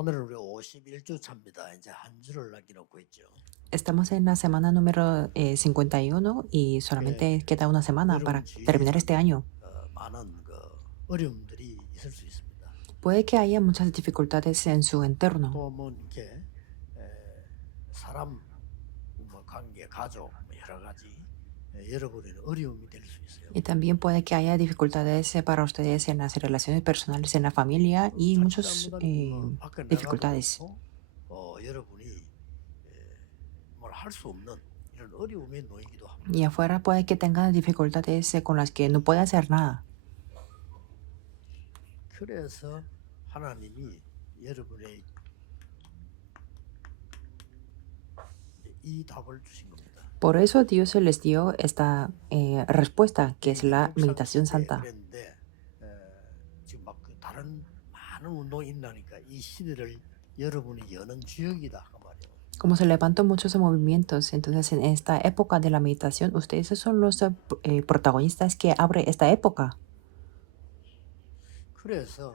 오늘은 우리 51주 차입니다. 이제 한 주를 남겨놓고 있죠. Estamos en la semana número 51 y 그 solamente queda una semana 여러분 para terminar 주위에는 este año. 많은 어려움들이 있을 수 있습니다. Puede que haya muchas dificultades en su entorno 또 뭐 이렇게 사람 관계, 가족 여러 가지 여러분에는 어려움이 될 수 있어요. y también puede que haya dificultades para ustedes en las relaciones personales, en la familia y 자칫 muchas 잘못하면 뭐 밖에 dificultades. 나가더라도 여러분이 뭘 할 수 없는 이런 어려움에 놓이기도 합니다. Y afuera puede que tengan dificultades con las que no puede hacer nada. 그래서 하나님이 여러분의 이 답을 주신 겁니다. Por eso Dios les dio esta respuesta, que es la meditación santa. 그랬는데 지금 막 다른 많은 운동이 일어나니까 이 시대를 여러분이 여는 주역이다 그 말이에요. Como se levantan muchos movimientos, entonces en esta época de la meditación, ustedes son los protagonistas que abre esta época. 그래서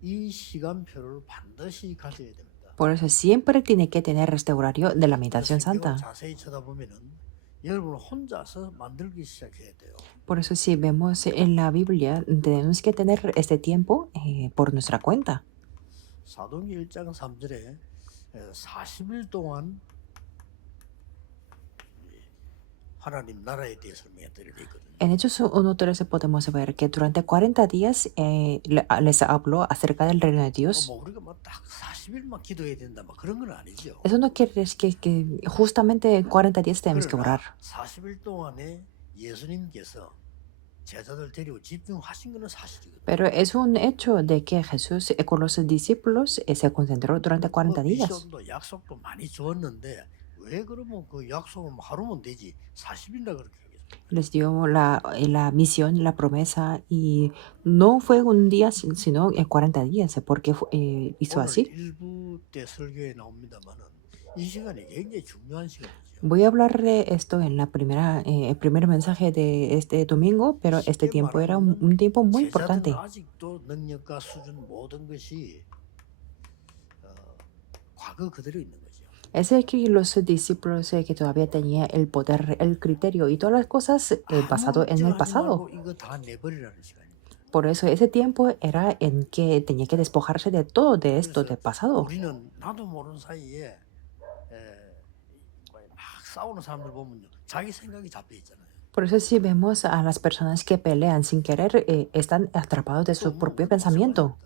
이 시간표를 반드시 가져야 됩니다. Por eso siempre tiene que tener este horario de la meditación 성경을 santa. 자세히 쳐다보면은 여러분 혼자서 만들기 시작해야 돼요. Por eso si vemos en la Biblia, tenemos que tener este tiempo por nuestra cuenta. 사도행전 1장 3절에 40일 동안 하나님 나라에 대해 설명해 되어 있거든요. En Hechos 1:13 podemos ver que durante 40 días les habló acerca del reino de Dios. 뭐 우리가 막 딱 40일만 기도해야 된다 막 그런 건 아니죠. Eso no quiere decir que justamente 40 días tenemos que 그러나 orar. 40일 동안에 예수님께서 제자들 데리고 집중하신 거는 사실이거든요. Pero es un hecho de que Jesús con los discípulos se concentró durante 40 días. 미션도 약속도 많이 주었는데 왜 그러면 그 약속을 하루면 되지 40일이나 그렇게 하겠어요? Les dio la misión, la promesa, y no fue un día, sino 40 días. ¿Por qué hizo 오늘 así? 일부 때 설교에 나옵니다만은 이 시간이 굉장히 중요한 시간이죠. Voy a hablar de esto en el primer mensaje de este domingo, pero este 쉽게 tiempo era 말하면 un tiempo muy 제자들은 importante. 아직도 능력과 수준 모든 것이 과거 그대로 있는 거죠. Es el que los discípulos que todavía tenían el poder, el criterio y todas las cosas basado 아무 en el 걱정하지 pasado. 말고 이거 다 내버리라는 시간입니다. Por eso ese tiempo era en que tenía que despojarse de todo de esto, 그래서 del pasado. 우리는 나도 모르는 사이에 막 싸우는 사람들 보면요 자기 생각이 잡혀 있잖아요. Por eso si vemos a las personas que pelean sin querer, están atrapados de su propio pensamiento.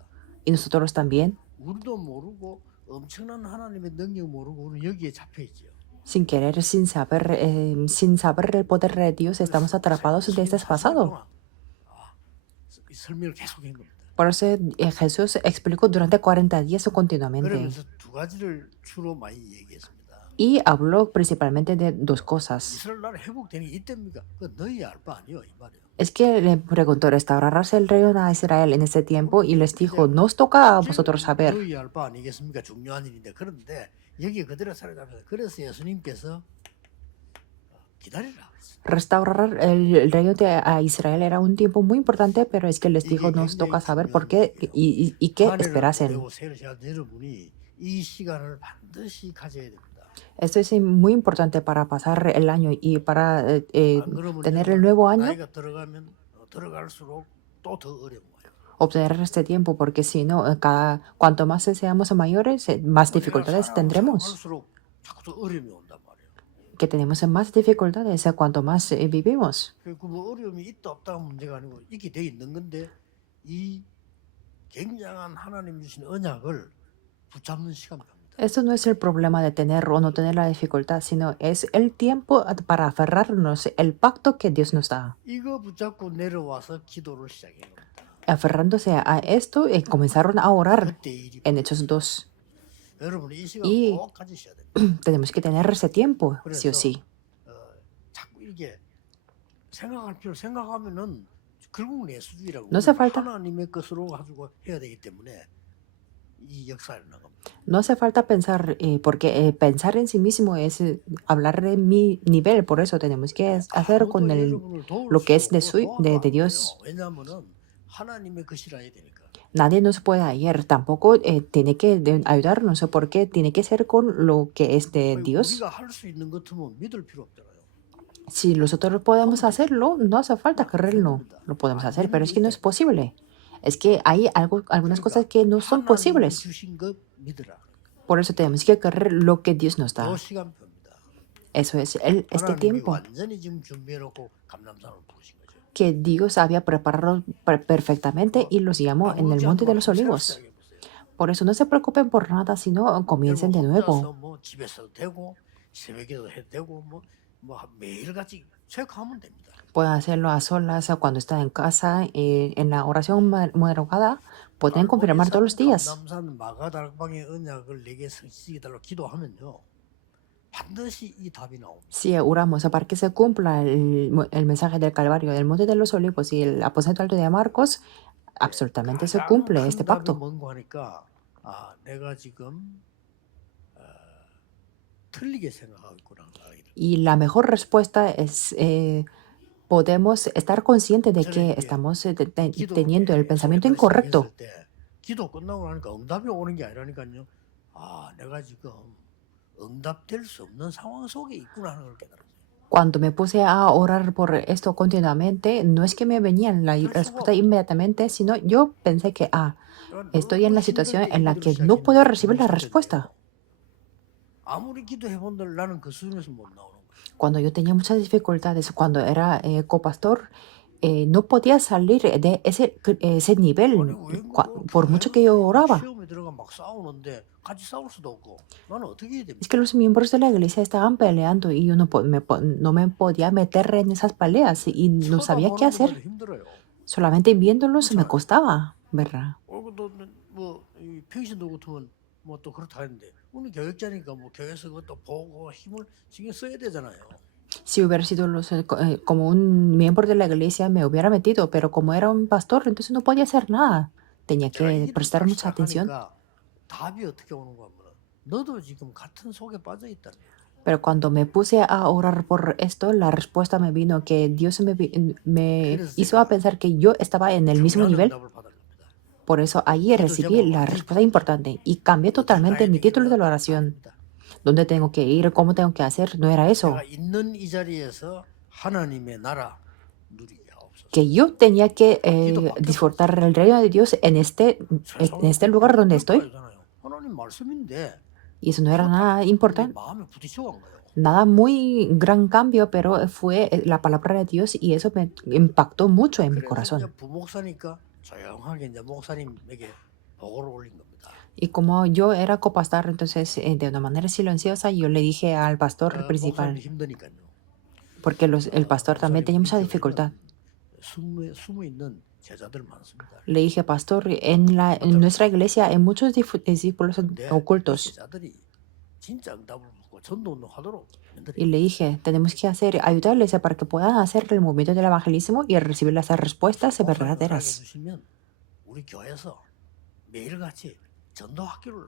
Y nosotros también, 우리도 모르고 엄청난 하나님의 능력 모르고 우리는 여기에 잡혀 있죠. sin querer, sin saber el poder de Dios, estamos atrapados de este pasado. 설명을 계속한 겁니다. Por eso Jesús explicó durante 40 días continuamente. 그러면서 두 가지를 주로 많이 얘기했습니다. Y habló principalmente de dos cosas. 이스라엘 나라 회복되는 게 이때입니까? 그 너희 알 바 아니요 이 말이에요. Es que le preguntó, ¿restaurarse el reino a Israel en este tiempo? Y les dijo, nos toca a vosotros saber. 너희 알 바 아니겠습니까? 중요한 일인데 그런데 여기 그대로 살아가면서 그래서 예수님께서 기다리라. Restaurar el reino a Israel era un tiempo muy importante, pero es que les dijo, nos toca saber por qué y qué esperasen. 여러분이 이 시간을 반드시 가져야 됩니다. Esto es muy importante para pasar el año y para 안 그러면 tener el nuevo año, 나이가 들어가면 들어갈수록 또 더 어려운 거예요. obtener este tiempo, porque si no, cuanto más seamos mayores, más dificultades tendremos. 할수록 자꾸 더 어려움이 온단 말이에요. Que tenemos más dificultades cuanto más vivimos. 그 뭐 어려움이 있다 없다가 문제가 아니고 있게 돼 있는 건데 이 굉장한 하나님 주신 언약을 붙잡는 시간입니다. Esto no es el problema de tener o no tener la dificultad, sino es el tiempo para aferrarnos el pacto que Dios nos da. 이거 붙잡고 내려와서 기도를 시작해요. Aferrándose a esto, comenzaron a orar 그때 일이 en Hechos 2. 여러분이 이 시간 Y 꼭 가지셔야 됩니다. tenemos que tener ese tiempo, sí o sí. 자꾸 이렇게 생각하면은 결국 내 수준이라고 No hace falta. 하나님의 것으로 가지고 해야 되기 때문에 이 역사를 나갑니다. No hace falta pensar, porque pensar en sí mismo es hablar de mi nivel, por eso tenemos que hacer con lo que es de Dios. 왜냐하면은 하나님의 것이라 해야 되니까. Nadie nos puede ir, tampoco tiene que ayudarnos, porque tiene que ser con lo que es de 아니, Dios. 우리가 할 수 있는 것 같으면 믿을 필요 없잖아요. Si nosotros podemos 하면 되지. hacerlo, no hace falta 안 creerlo, 됩니다. lo podemos 안 hacer, 되는 pero 게 es que no es 있다. posible. Es que hay algunas cosas 그러니까 que no son 하나님이 posibles. 주신 것 믿으라. Por eso tenemos que creer lo que Dios nos 요 da. 시간표입니다. Eso es este 하나님이 tiempo 완전히 지금 준비해놓고 감람산을 부르신 거죠. que Dios había preparado perfectamente y los llamó en el 아무렇지 Monte 않으면 de los 한번 새로 Olivos. 시작해보세요. Por eso no se preocupen por nada, sino comiencen de 여러분 nuevo. 혼자서 뭐 집에서도 되고 새벽에도 해도 되고 뭐 매일같이 체크하면 됩니다. Pueden hacerlo a solas o cuando están en casa, en la oración madrugada. Pueden confirmar todos los días. 감남산 마가다락방의 언약을 내게 성취시키달라고 기도하면요. 반드시 이 답이 나옵니다. Si oramos para que se cumpla el mensaje del Calvario, del Monte de los Olivos y el aposento alto de Marcos, absolutamente se 가장 cumple 큰 este 답이 pacto. 뭔고 하니까 내가 지금 틀리게 생각하고 있구나. Y la mejor respuesta es, podemos estar conscientes de 저는 que 이게 estamos 기도 teniendo el pensamiento 속에서 incorrecto. 시작했을 때 기도 끝나고 나니까 응답이 오는 게 아니라니까요. 내가 지금 응답될 수 없는 상황 속에 있구나 하는 걸 깨달았어요. Cuando me puse a orar por esto continuamente, no es que me venía la respuesta inmediatamente, sino yo pensé que, estoy en la situación en la que no puedo recibir la respuesta. 아무리 기도해본들 나는 그 수준에서 못 나오는 거예요. Cuando yo tenía muchas dificultades, cuando era copastor, no podía salir de ese nivel 아니 왜 por mucho que yo oraba. 시험에 들어가 막 싸우는데 같이 싸울 수도 없고 나는 어떻게 해야 Es 됩니까? que los miembros de la iglesia estaban peleando y yo no me podía meter en esas peleas y no sabía qué 쳐다보는 hacer. 것도 힘들어요. Solamente viéndolos me costaba, ¿verdad? 이 평신도 같으면 뭐 또 그렇다 했는데 우리 교육자니까 뭐 교회에서 그것도 보고 힘을 신경 써야 되잖아요. Si hubiera sido como un miembro de la iglesia, me hubiera metido, pero como era un pastor, entonces no podía hacer nada. Tenía 내가 que 이 prestar 일을 mucha atención. 시작하니까 답이 어떻게 오는가 하면 너도 지금 같은 속에 빠져 있다는 거예요. Pero cuando me puse a orar por esto, la respuesta me vino que Dios me hizo a pensar que yo estaba en el mismo 중요한 nivel. 응답을 받은 겁니다. Por eso ahí recibí la respuesta importante y cambié totalmente mi título de la oración. ¿Dónde tengo que ir? ¿Cómo tengo que hacer? No era eso. 내가 있는 이 자리에서 하나님의 나라 누리게 하옵소서. Que yo tenía que disfrutar el reino de Dios en este lugar donde estoy. 하나님 말씀인데 Y eso no era nada importante, 마음에 부딪혀 간 거예요. nada muy gran cambio, pero fue la palabra de Dios y eso me impactó mucho en mi 그래서 이제 corazón. 부목사니까 조용하게 이제 목사님에게 보고를 올린 겁니다. Y como yo era copastor, entonces de una manera silenciosa yo le dije al pastor 목사님도 principal, 힘드니까요. porque el pastor también tenía mucha dificultad. 숨어 있는 제자들 많습니다. Le dije, pastor, en nuestra iglesia hay muchos discípulos 근데 이 ocultos. 제자들이 진짜 응답을 받고 전도 운동하도록 Y le dije, tenemos que ayudarles para que puedan hacer el movimiento del evangelismo y recibir las respuestas verdaderas. 주시면 우리 교회에서 매일같이 전도 학교를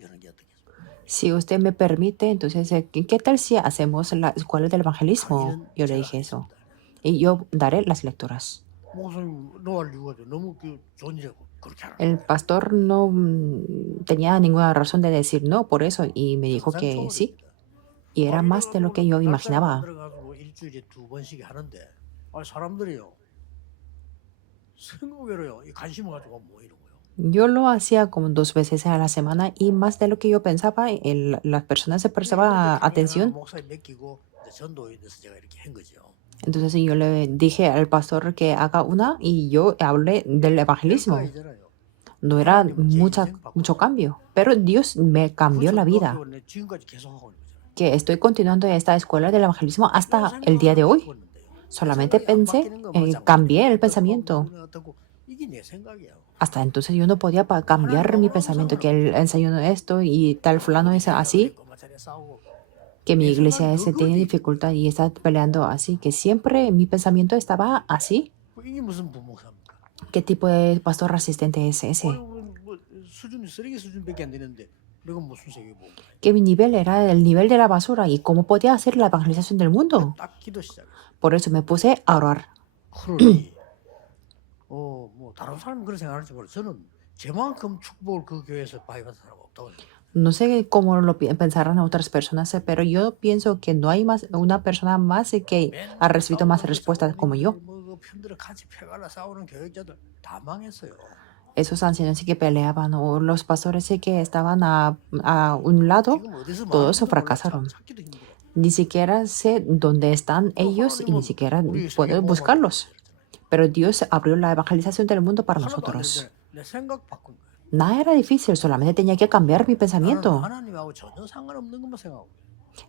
여는 게 어떻겠습니까? Si usted me permite, entonces, ¿qué tal si hacemos la escuela del evangelismo? Yo le dije eso. Y yo daré las lecturas. 목사님 노할 이유가 너무 좋은 일이고 그렇게 하라. El pastor no tenía ninguna razón de decir no por eso y me dijo que sí. Y era más de lo que yo imaginaba. 들어가지고 일주일에 2번씩 하는데 사람들이요 생각외로요 이 관심을 가지고 모이는 거예요. Yo lo hacía como 2 veces a la semana y más de lo que yo pensaba, las personas se prestaban atención. 목사님 맡기고 전도에 대해서 제가 이렇게 한 거죠. Entonces yo le dije al pastor que haga una y yo hablé del evangelismo. No era mucho cambio, pero Dios me cambió la vida. Que estoy continuando esta escuela del evangelismo hasta el día de hoy. Solamente pensé, cambié el pensamiento. Hasta entonces yo no podía cambiar mi pensamiento, que él enseñó esto y tal fulano es así, que mi iglesia tiene dificultad y está peleando así, que siempre mi pensamiento estaba así. ¿Qué tipo de pastor asistente es ese? Que mi nivel era el nivel de la basura y cómo podía hacer la evangelización del mundo. Por eso me puse a orar. 다른 사람은 그런 생각할지 모르. 저는 저만큼 축복을 그 교회에서 많이 받은 사람 없다고 생각해요. No sé cómo lo pensarán otras personas, pero yo pienso que no hay más una persona más que ha 맨날 recibido más 싸우는 그 respuestas como yo. 장로님들 뭐그 편들어 같이 패갈라 싸우는 교육자들 다 망했어요. Esos ancianos que peleaban o los pastores que estaban a un lado, 지금 어디서 todos 많은지도 몰라. fracasaron. 찾기도 힘들어. Ni siquiera sé dónde están ellos y ni siquiera puedo buscarlos. Pero Dios abrió la evangelización del mundo para 하나도 안 nosotros. 되는데 내 생각 바꾼 거예요. Nada era difícil, solamente tenía que cambiar mi 나는 pensamiento. 하나님하고 전혀 상관없는 것만 생각하고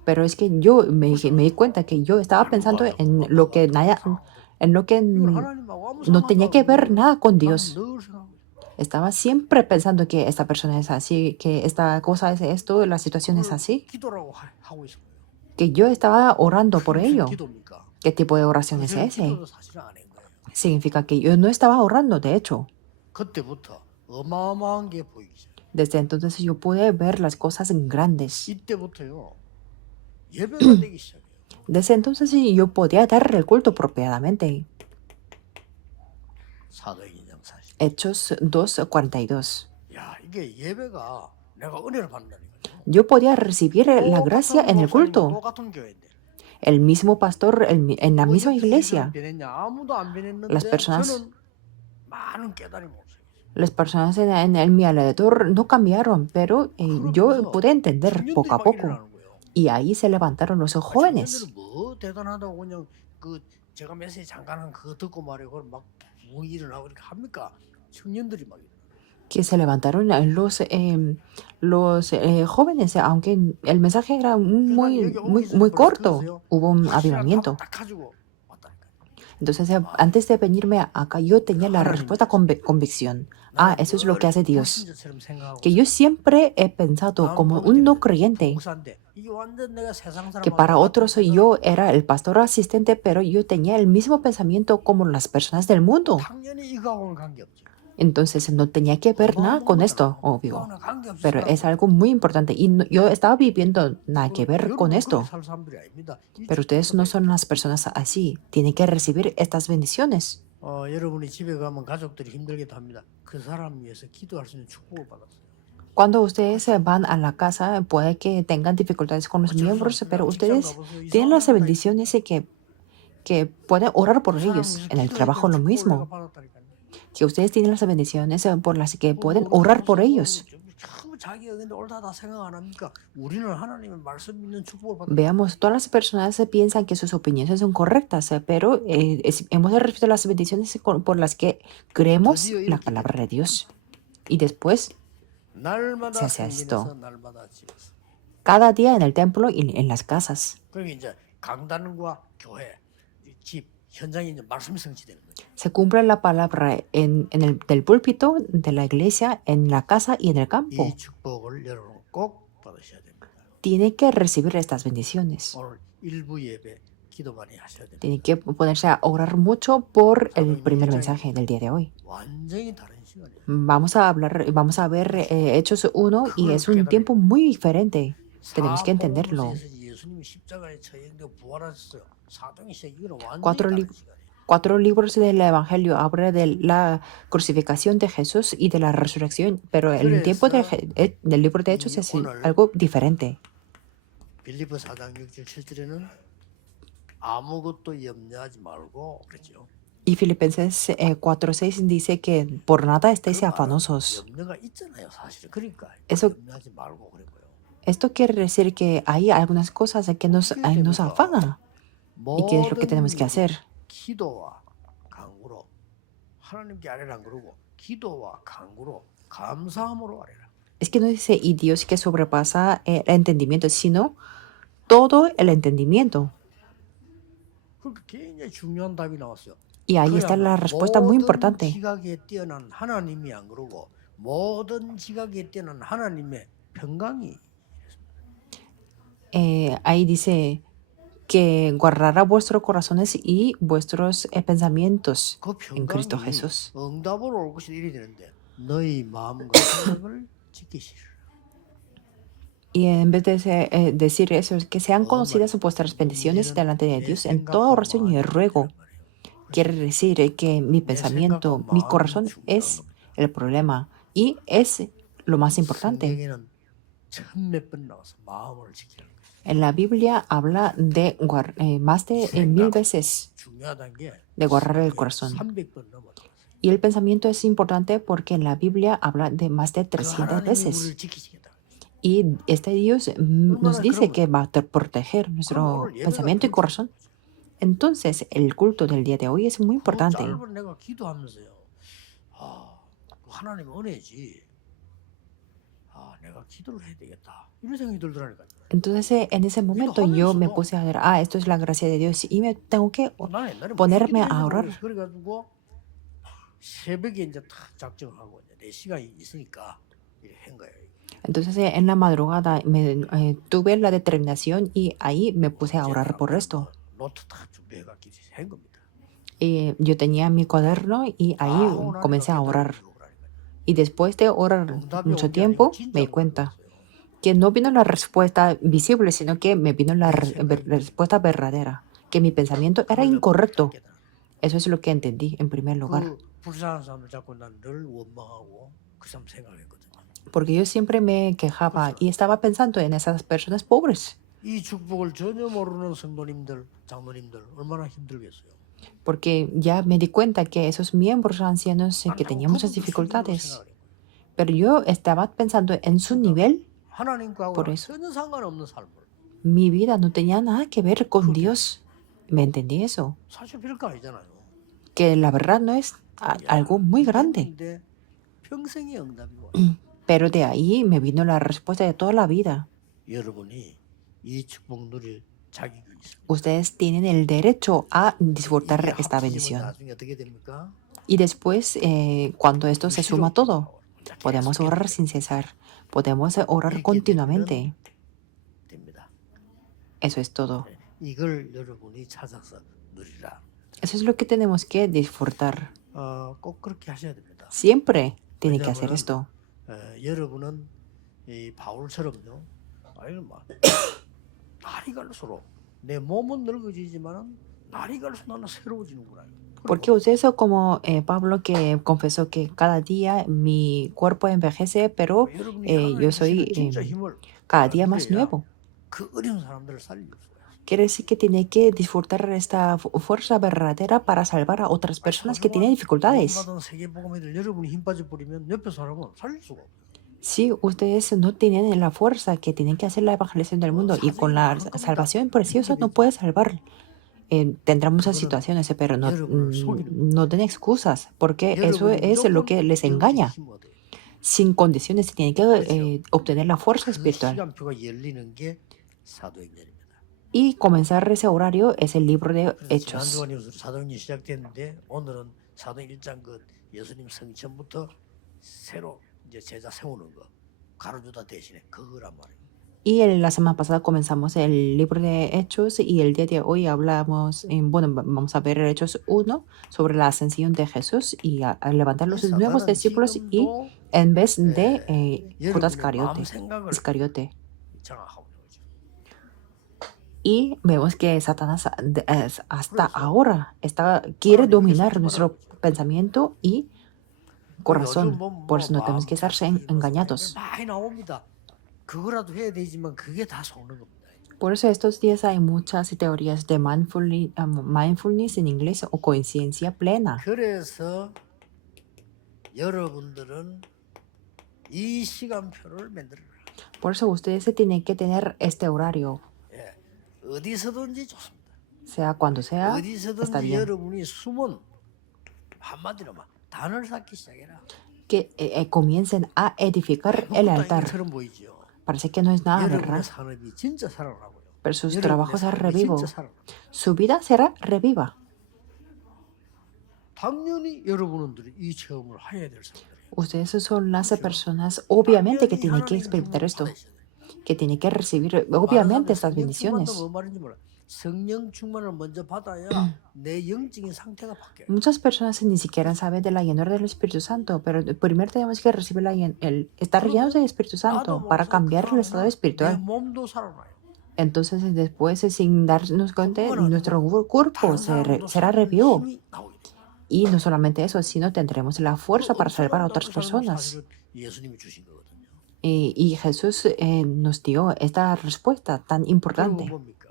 Pero es que yo me di cuenta que yo estaba pensando en lo que 이건 하나님하고 아무 no tenía que ver nada con 나는 Dios. 늘 생각하고 Estaba siempre pensando que esta persona es así, que esta cosa es esto, la situación es así, 기도라고 하고 있어요. que yo estaba orando por ello. 기도입니까? ¿Qué tipo de oración es 그래서 ese? 기도도 사실은 안 한 거예요. Significa que yo no estaba orando, de hecho. 그때부터 어마어마한 게 보이기 시작해요. Desde entonces yo pude ver las cosas grandes. 이때부터요 예배가 되기 시작해요. Desde entonces yo podía dar el culto apropiadamente. 사도행전 40. Hechos 2:42. 야 이게 예배가 내가 은혜를 받는다니까요. Yo podía recibir la gracia en el culto. 똑같은 교회인데. El mismo pastor en la misma iglesia. 변했냐? 아무도 안 변했는데 Las personas- 저는 많은 깨달음이 없어요. Las personas en mi alrededor no cambiaron, pero yo pude entender poco a poco. Y ahí se levantaron los jóvenes. 청년들은 뭐 대단하다고 그냥 그 제가 메시지 잠깐 한 그거 듣고 말이에요. 그걸 막 부흥이 일어나고 이렇게 합니까? 청년들이 막 일어나요. Que se levantaron los jóvenes, aunque el mensaje era muy corto, hubo un avivamiento. 딱 가지고 왔다니까요. Entonces, antes de venirme acá, yo tenía la respuesta con convicción. Ah, eso es lo que hace Dios. 불신자처럼 생각하고 Que yo siempre he pensado como un no creyente, 목사인데 이게 완전 내가 세상 que 사람하고 para otros 똑같은 yo era el pastor asistente, pero yo tenía el mismo pensamiento como las personas del mundo. 당연히 이거하고는 관계없지. Entonces, no tenía que ver nada con esto, obvio. 이거하고는 관계없이 Pero 살아가고 es algo muy importante y yo estaba viviendo nada que ver con esto. 살 사람들이 아닙니다. 이 Pero ustedes no son las personas así. Tienen que recibir estas bendiciones. 여러분이 집에 가면 가족들이 힘들게도 합니다. 그 사람 위해서 기도할 수 있는 축복을 받았어요. Cuando ustedes van a la casa, puede que tengan dificultades con los miembros, pero ustedes tienen las bendiciones que pueden orar por ellos. En el trabajo lo mismo. Que ustedes tienen las bendiciones por las que pueden orar por ellos. 자기 의견도 옳다 다 생각 안 합니까? 우리는 하나님의 말씀 믿는 축복을 받았어요. Veamos, todas las personas piensan que sus opiniones son correctas, pero hemos recibido las bendiciones por las que creemos la palabra de Dios. Y después, 날마다 se hace esto. 성전에서 날마다 집에서. cada día en el templo y en las casas. 그러니까 이제 강단과 교회, 이 집, 현장에 이제 말씀이 성취되는 거죠. Se cumple la palabra del púlpito, de la iglesia, en la casa y en el campo. 이 축복을 여러분 꼭 받으셔야 됩니다. Tiene que recibir estas bendiciones. 오늘 일부 예배 기도 많이 하셔야 됩니다. Tiene que ponerse a orar mucho por el primer mensaje del día de hoy. 완전히 다른 시간이에요. Vamos a ver Hechos 1 y es un tiempo muy diferente. Tenemos que entenderlo. 예수님이 십자가에 처형되고 부활하셨어요. 사도행 시작 이거는 완전히 Cuatro 다른 li- 시간이에요. 4 libros del Evangelio hablan de la crucificación de Jesús y de la resurrección, pero el tiempo del libro de Hechos es algo diferente. 빌립보 4장 6절 7절에는 아무것도 염려하지 말고 그랬죠. Y Filipenses 4:6 dice que por nada estéis 그 말은 afanosos. 염려가 있잖아요, 사실은. 그러니까 Eso- 염려하지 말고 그래 보여. Esto quiere decir que hay algunas cosas que nos afanan. ¿Y qué es lo que tenemos que hacer? 기도와 간구로 하나님께 아뢰란 그러고 기도와 간구로 감사함으로 아뢰라. Es que no dice y Dios que sobrepasa el entendimiento, sino todo el entendimiento. 그러니까 굉장히 중요한 답이 나왔어요. Y ahí está la respuesta muy 모든 importante. 지각에 뛰어난 하나님이 안 그러고 모든 지각에 뛰어난 하나님의 평강이 Ahí dice que guardará vuestros corazones y vuestros pensamientos 그 en Cristo 평강이 Jesús. 응답으로 올 것이 이리 되는데 너희 마음과 생각을 지키시라. Y en vez de decir eso, es que sean conocidas vuestras bendiciones delante de Dios en toda oración y ruego. Quiere decir que mi pensamiento, mi corazón es el problema. Y es lo más importante. 성경에는 천몇 번 나와서 마음을 지키는 거예요. En la Biblia habla de más de 1000 veces 중요하다는 게 de guardar el corazón. 300번 넘어. Y el pensamiento es importante porque en la Biblia habla de más de 그 300 하나님이 veces. 우리를 지키시겠다. Y este Dios nos dice que va a proteger nuestro pensamiento y corazón. Entonces, el culto del día de hoy es muy 그 importante. 짧은 내가 기도하면서요. 그 하나님 은혜지. 내가 기도를 해야 되겠다. 이런 생각이 들더라니까요. Entonces, en ese momento yo me puse a ver, esto es la gracia de Dios y me tengo que 난 옛날에 ponerme 무슨 a 기도를 orar. 했는지 그래가지고 새벽에 이제 탁 작정하고 이제 내 시간이 있으니까 이렇게 한 거예요. Entonces, en la madrugada tuve la determinación y ahí me puse a orar por esto. 노트 탁 준비해가지고 한 겁니다. Y yo tenía mi cuaderno y ahí comencé a orar. Y después de orar mucho tiempo, me di cuenta que no vino la respuesta visible, sino que me vino la respuesta verdadera, que mi pensamiento era incorrecto. Eso es lo que entendí en primer lugar. 그 불쌍한 사람을 잡고 난 늘 원망하고 그 사람 생각했거든요. Porque yo siempre me quejaba y estaba pensando en esas personas pobres. 이 축복을 전혀 모르는 성도님들, 장로님들 얼마나 힘들겠어요. Porque ya me di cuenta que esos miembros ancianos que tenían muchas dificultades. Pero yo estaba pensando en su nivel. Por eso 전혀 상관없는 삶을. mi vida no tenía nada que ver con Dios. ¿Me entendí eso? 사실 별거 아니잖아요. Que la verdad no es algo muy grande. 근데 평생의 응답이고. Pero de ahí me vino la respuesta de toda la vida. 여러분이 이 축복 누릴 자격이 있습니다. Ustedes tienen el derecho a disfrutar esta bendición. 나중에 어떻게 됩니까? Y después, cuando esto se suma todo, podemos orar sin cesar. Podemos orar continuamente. 됩니다. Eso es todo. 이걸 여러분이 찾아서 누리라. Eso es lo que tenemos que disfrutar. 꼭 그렇게 하셔야 됩니다. Siempre tiene que hacer esto. 여러분은 이 바울처럼요. 아니 막 날이 갈수록 내 몸은 늙어지지만은 날이 갈수록 나는 새로워지는구나. Porque ustedes son como Pablo que confesó que cada día mi cuerpo envejece, pero yo soy cada día más nuevo. 그 어려운 사람들을 살릴 수 있어요. Quiere decir que tiene que disfrutar esta fuerza verdadera para salvar a otras personas que tienen dificultades. 여러분이 힘 빠져버리면 옆에 사람은 살릴 수가 없어요. Si ustedes no tienen la fuerza que tienen que hacer la evangelización del mundo y con la salvación preciosa no puede salvar. Tendrá muchas situaciones, pero no den excusas, porque eso es lo que les engaña. Sin condiciones tienen que obtener la fuerza espiritual. Y comenzar ese horario es el libro de Hechos. 사도행전 시작됐는데 오늘은 사도행 1장 그 예수님 성천부터 새로 이제 제자 세우는 거 가르주다 대신에 그거란 말이에요. Y la semana pasada comenzamos el libro de Hechos y el día de hoy hablamos, vamos a ver Hechos 1 sobre la ascensión de Jesús y a levantar los nuevos discípulos y en vez de Judas Iscariote. Y vemos que Satanás hasta ahora quiere dominar nuestro pensamiento y corazón. Por eso no tenemos que estar engañados. 그거라도 해야 되지만 그게 다 속는 겁니다. Por eso estos días hay muchas teorías de mindfulness en inglés o conciencia plena. 그래서 여러분들은 이 시간표를 만들어라. Por eso ustedes se tienen que tener este horario. 예, 어디서든지 좋습니다. Sea cuando sea, está 어디서든지 bien. 여러분이 숨은 한마디로 막 단을 쌓기 시작해라. Que comiencen a edificar el altar. 보이죠. Parece que no es nada, ¿verdad? Pero sus trabajos serán revivo. Su vida será reviva. Ustedes son las personas, obviamente, que tienen que experimentar esto. Que tienen que recibir, obviamente, estas bendiciones. Muchas personas ni siquiera saben de la llenura del Espíritu Santo, pero primero tenemos que recibir estar llenos del Espíritu Santo para cambiar el estado espiritual. Entonces, después, sin darnos cuenta, nuestro cuerpo será revivo Y no solamente eso, sino tendremos la 그 fuerza para salvar a 엄청난 otras 삶을 personas. 사실은 예수님이 주신 거거든요. Y Jesús nos dio esta respuesta tan 그리고 importante. 뭡니까?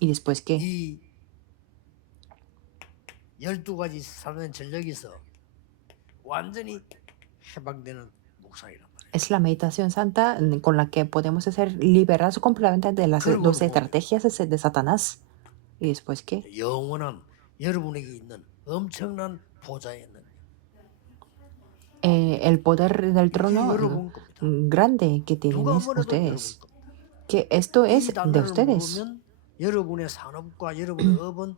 ¿Y después qué? 이 12가지 사는 전력에서 완전히 해방되는 묵상이란 말이에요. Es la meditación santa con la que podemos ser liberados completamente de las 그리고 12 보면 estrategias de Satanás. ¿Y después qué? 영원한 여러분에게 있는 엄청난 보좌의 능력. El poder del 이게 trono 여러분 겁니다. grande que tienen 누가 뭐래도 여러분 ustedes. 겁니다. Que esto 이 es de 단어를 ustedes. 모르면 여러분의 산업과 여러분의 업은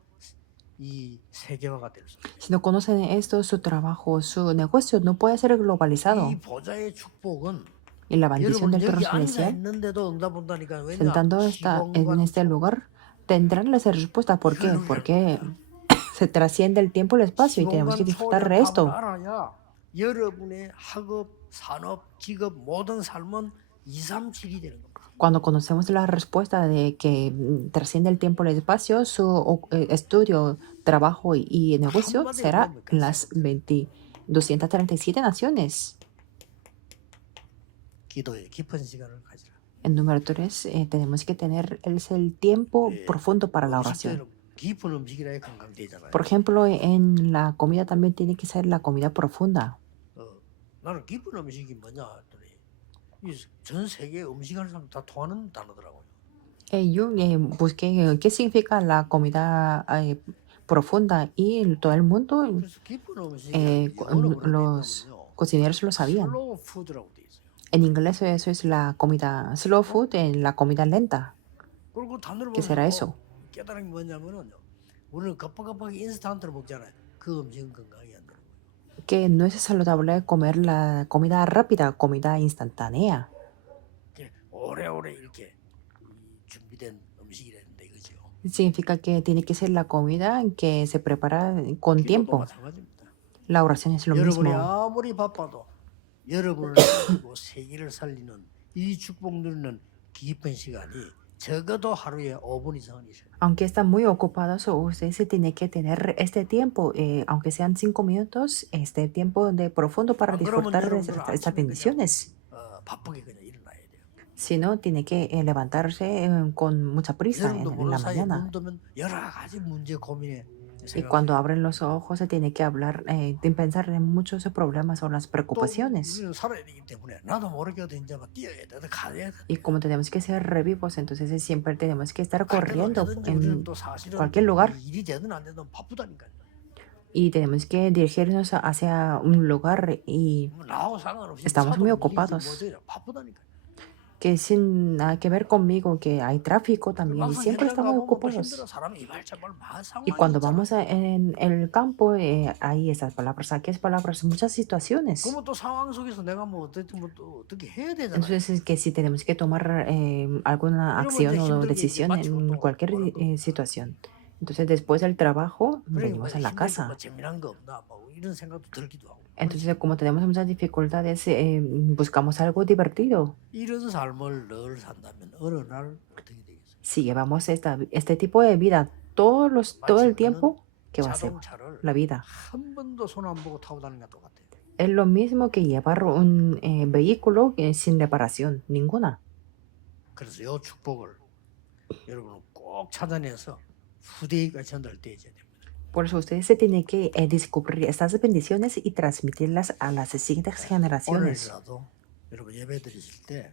이 세계화가 될 수 있어요. Si no conocen esto, su trabajo, su negocio no puede ser globalizado. 이 보좌의 축복은 Y la bendición 여러분 del trono 여기 앉아 celestial, 있는데도 응답 온다니까. 왜냐? sentando en este lugar, tendrán esa respuesta. ¿Por qué? Porque se trasciende el tiempo y el espacio y tenemos que 시공간 disfrutar de 초월을 esto. 알아야 여러분의 학업, 산업, 직업 모든 삶은 237이 되는 겁니다. Cuando conocemos la respuesta de que trasciende el tiempo y el espacio, su estudio, trabajo y negocio 한마디로 será 뭡니까? en las 237 naciones. 기도에 깊은 시간을 가지라. En número 3, tenemos que tener el tiempo profundo para la oración. 깊은 음식이라 건강되잖아요. Por ejemplo, en la comida también tiene que ser la comida profunda. 나는 깊은 음식이 뭐냐 했더니 전 세계 음식하는 사람 다 통하는 단어더라고요. Yo busqué qué significa la comida profunda y todo el mundo, 그래서 깊은 음식이 los cocineros lo sabían. 슬로우 푸드라고 돼 있어요. En inglés eso es la comida slow food, en la comida lenta. 그리고 단어를 ¿Qué será 보면 eso? 깨달은 게 뭐냐면은 우리는 급하게 인스턴트를 먹잖아요. 그 음식은 건강이 안 되는 거예요. Que no es saludable comer la comida rápida, comida instantánea. 오래오래 이렇게 준비된 음식이라는데 이거죠. Significa que tiene que ser la comida que se prepara con 기도도 tiempo. 마찬가지입니다. La oración es lo 여러분이 mismo. 아무리 바빠도 여러분을 살리고 세계를 살리는 이 축복 누리는 깊은 시간이 적어도 하루에 5분 이상은 있어요. Aunque están muy ocupados, usted se tiene que tener este tiempo, aunque sean 5 minutos, este tiempo de profundo para 안 그러면 disfrutar de 여러분들은 estas 아침에 그냥 bendiciones. 바쁘게 그냥 일어나야 돼요. Si no, tiene que levantarse con mucha prisa 여러분도 en 모르는 la 사이에 mañana. 눈 뜨면 여러 가지 문제 고민에 Y cuando abren los ojos, se tiene que hablar, de pensar en muchos problemas o las 또 preocupaciones. 우리는 살아야 되기 때문에 나도 모르게 어딘지 막 뛰어야 돼, 가야 돼. Y como tenemos que ser revivos, entonces siempre tenemos que estar 갈 때도 corriendo 언제든지 우리는 en 또 사실은 cualquier lugar. 일이 되든 안 되든 바쁘다니까요. Y tenemos que dirigirnos hacia un lugar y 나하고 상관없이 estamos muy 차도 ocupados. 밀리지 뭐 바쁘다니까요. que sin nada que ver conmigo, que hay tráfico también y 막상 siempre 현장 estamos 가보면 또 ocupados. 힘들어. 사람이 이발저발 막 Y 상황이 cuando 있잖아. vamos en el campo, hay esas palabras, aquellas palabras, muchas situaciones. 그러면 또 상황 속에서 내가 뭐 어떻게 해야 되잖아요. Entonces es que si tenemos que tomar alguna acción o decisión en cualquier situación. Entonces después del trabajo venimos a la casa. 뭐 재미난 거 없나 뭐 이런 생각도 들기도 하고. Entonces como tenemos muchas dificultades, buscamos algo divertido. 이런 삶을 늘 산다면 어느 날 어떻게 되겠어요? Si llevamos este tipo de vida todo el tiempo, ¿qué va a ser 자동차를 la vida? 한 번도 손 안 보고 타고 다니는 것 똑같아요. Es lo mismo que llevar un vehículo sin reparación, ninguna. 그래서 이 축복을 여러분은 꼭 찾아내서 후대에게 전달돼야 됩니다. Por eso ustedes se tienen que descubrir estas bendiciones y transmitirlas a las siguientes generaciones. 오늘이라도 여러분 예배 드리실 때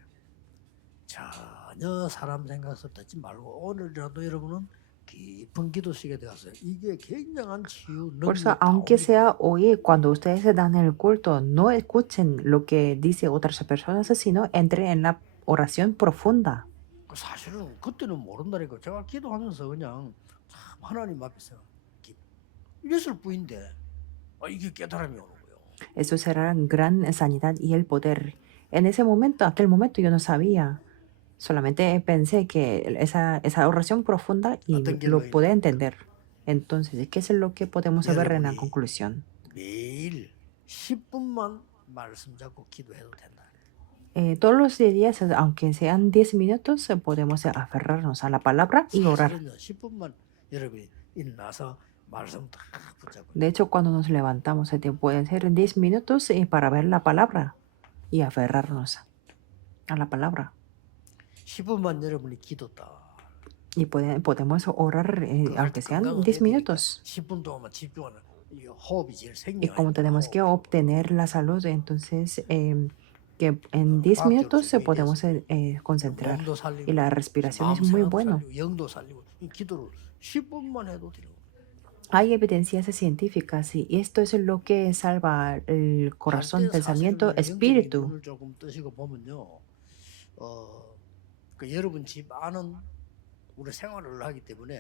전혀 사람 생각서 듣지 말고 오늘이라도 여러분은 깊은 기도 속에 들어가서 이게 굉장한 치유 Por eso, 능력 aunque sea hoy, cuando ustedes se dan el culto, no escuchen lo que dice otras personas, sino entren en la oración profunda. 사실은 그때는 모른다니까. 제가 기도하면서 그냥 참 하나님 앞에서 이랬을 뿐인데 이게 깨달음이 오는 거예요. Eso será gran sanidad y el poder. En ese momento, aquel momento, yo no sabía. Solamente pensé que esa oración profunda y lo pude entender. Entonces, ¿qué es lo que podemos ver en la conclusión? 매일 10분만 말씀 잡고 기도해도 된다. Todos los días, aunque sean 10 minutos, podemos aferrarnos a la palabra y orar. 사실은요, 10분만 여러분이 일어나서 말씀 다 붙잡고 De hecho, cuando nos levantamos, pueden ser 10 minutos para ver la palabra y aferrarnos a la palabra. 10분만 여러분이 기도다. Y podemos orar, aunque sean 10 minutos. 10분 동안만 집중하는 이 호흡이 제일 Y como 생명이니까. tenemos que obtener la salud, entonces que en 10 minutos podemos concentrar. 몸도 살리고 Y la respiración es 마음 muy 생각도 bueno. 살리고 영도 살리고 이 기도를 10분만 해도 되는 거예요. Hay evidencias científicas y esto es lo que salva el corazón, 할때 pensamiento, 사실은 영적인 espíritu. 눈을 조금 뜨시고 보면요, 그 여러분 집 안은 우리 생활을 하기 때문에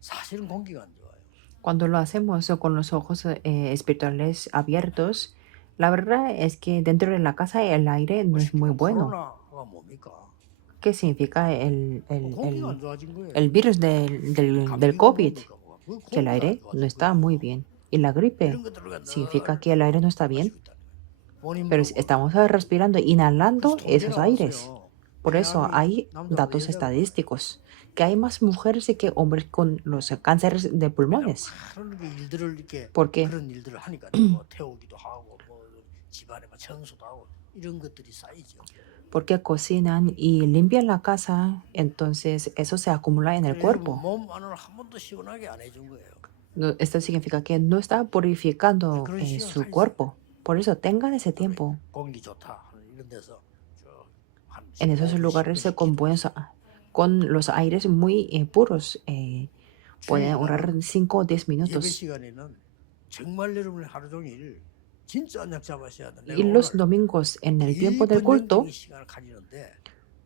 사실은 공기가 안 좋아요. Cuando lo hacemos con los ojos espirituales abiertos, la verdad es que dentro de la casa el aire no es muy bueno. 코로나가 뭡니까? ¿Qué significa 공기가 안 좋아진 거예요. el virus del COVID? Que el aire no está muy bien. Y la gripe significa que el aire no está bien. Pero estamos respirando, inhalando esos aires. Por eso hay datos estadísticos que hay más mujeres que hombres con los cánceres de pulmones. ¿Por qué? 그런 일들을 하니까 뭐 태우기도 하고 뭐 집안에 막 청소도 하고 이런 것들이 쌓이죠. Porque cocinan y limpian la casa, entonces eso se acumula en el cuerpo. 몸 안을 한 번도 시원하게 안 해준 거예요. Esto significa que no está purificando su cuerpo. Por eso tengan ese tiempo 공기 좋다 이런 데서 한 en esos 15, lugares 10분 con los aires muy puros. Pueden orar 5 o 10 예배 minutos. 시간에는 정말 여러분이 하루 종일 진짜 언약 잡으셔야 돼. Y los domingos, en el tiempo del culto, 영적인 시간을 가지는데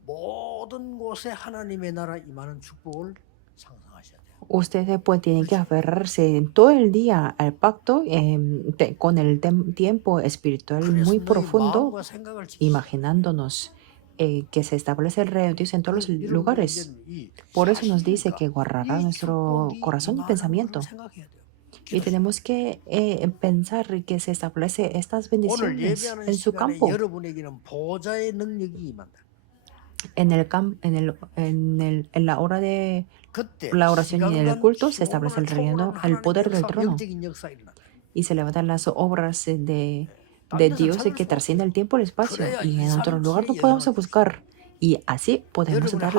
모든 곳에 하나님의 나라 임하는 축복을 상상하셔야 돼요. ustedes pues tienen que aferrarse todo el día al pacto con el tiempo espiritual 그래서 muy 너희 profundo, 마음과 생각을 지키시고 imaginándonos que se establece el reino de Dios en todos los lugares. Por eso nos dice que guardará nuestro corazón y pensamiento. Y tenemos que pensar que se establece estas 오늘 bendiciones 예배하는 en su 시간에 campo. 여러분에게는 보좌의 능력이 임한다. En la hora de 그때 la oración y en el culto se 시간간 establece el 시간을 reino, 초월하는 el poder del 하나님의 trono. 영적인 역사 일어난다. Y se levantan las obras de Dios que trasciende el tiempo y el espacio. Y en otro lugar no podemos buscar. Y así podemos dar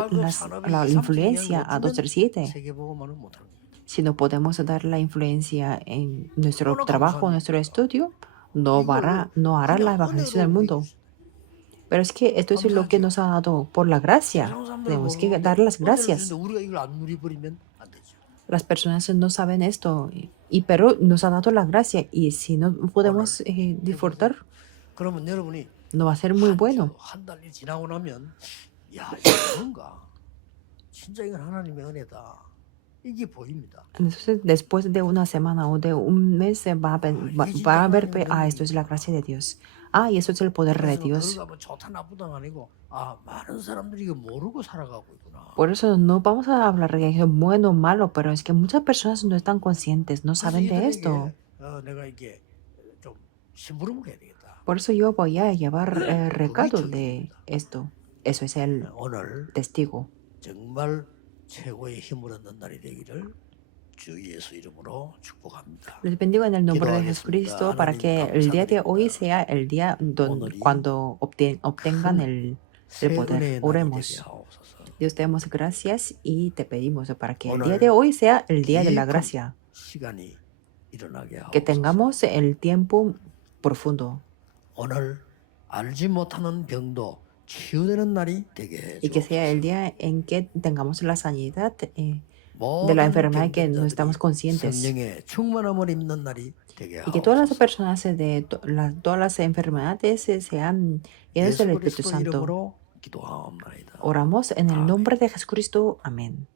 la influencia a 237. 세계복음화는 못하는 거예요. Si no podemos dar la influencia en nuestro trabajo, nuestro estudio, no hará la evangelización del mundo. Pero es que esto es lo que nos ha dado por la gracia. Tenemos que dar las gracias. 우리가 이걸 안 누려버리면 안 되죠. Las personas no saben esto, pero nos ha dado la gracia. Y si no podemos disfrutar, 그러면 여러분이 no va a ser muy bueno. 한 달이 지나고 나면 야, 이게 뭔가 진짜 이건 하나님의 은혜다. 이게 보입니다. Entonces, después de una semana o de un mes, va a ver, esto es la gracia de Dios. Y eso es el poder de 그래서 Dios. 그거가 뭐 좋다 나쁘다가 아니고 많은 사람들이 이거 모르고 살아가고 있구나. Por eso no vamos a hablar de que es bueno o malo, pero es que muchas personas no están conscientes, no saben de esto. 내가 이게 좀 심부름을 해야 되겠다. Por eso yo voy a llevar recado de esto. Eso es el 오늘 testigo. 정말 최고의 힘을 얻는 날이 되기를 주 예수 이름으로 축복합니다. Les bendigo en el nombre de Jesucristo para que el día de hoy sea el día cuando obtengan el poder. Oremos. Dios, te damos gracias y te pedimos para que el día de hoy sea el día de la gracia. 시간이 일어나게 하옵소서. Que tengamos el tiempo profundo 오늘 알지 못하는 병도 치유되는 날이 되게 y que sea el día en que tengamos la sanidad de la enfermedad que no estamos conscientes. 성령의 충만함을 입는 날이 되게 Y que todas las 하옵소서. personas de todas las enfermedades sean llenas del 예수 Espíritu 그리스도 Santo. 이름으로 기도하옵나이다. Oramos en el nombre de Jesucristo. Amén.